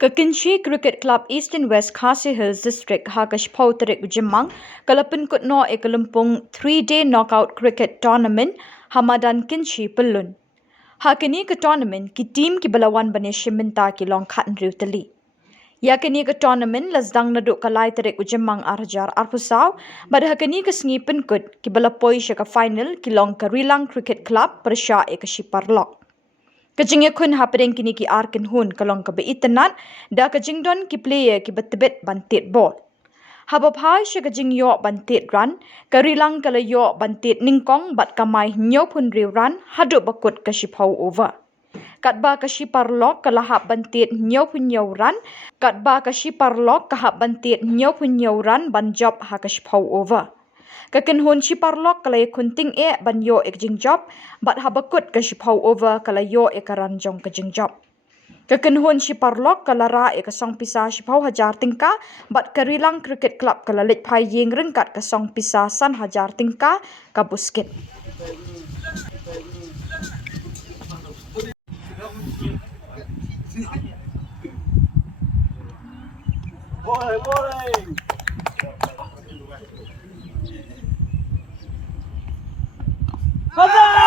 Kynshi Cricket Club East and West Khasi Hills District Hakashpau Tarik Ujimang Kalapin Kutno Ekalumpung 3-day knockout cricket tournament Madan Kynshi Pyllun. Hakini ke tournament ki team ki balawan bane shiminta ki long khat riutali. Yakini ke tournament lasdang naduk kalai tarik Ujimang Hajar arpusau bad hakini ke sengi penkut ki balapoi syaka final ki long Karilang Cricket Club persya e ke Shiparalok. Kajing kun hapedeng kini ki arkin hun kalong ke beitenat da kajing don ki player ki betebet bantit ball. Habab hai she kajing yo bantit run, karilang kala yo bantit ningkong bat kamai nyo pun riu run haduk bakut ke shipau over. Katba ke Shiparalok kalahap bantit nyo pun nyo run, katba ke Shiparalok kahap bantit nyo pun nyo run ban job ha ke shipau over. Kakenhun Shiparalok kalai kunting ban yo ek jing job bat habakut ke shipau over kalai yo ek ranjong ke jing job. Kakenhun Shiparalok kalara ek song pisa shipau Hajar Tyngka bat Karilang Cricket Club kalalit pai yeng rengkat ke song pisa san Hajar Tyngka ka busket. Boleh. Boleh. Boleh.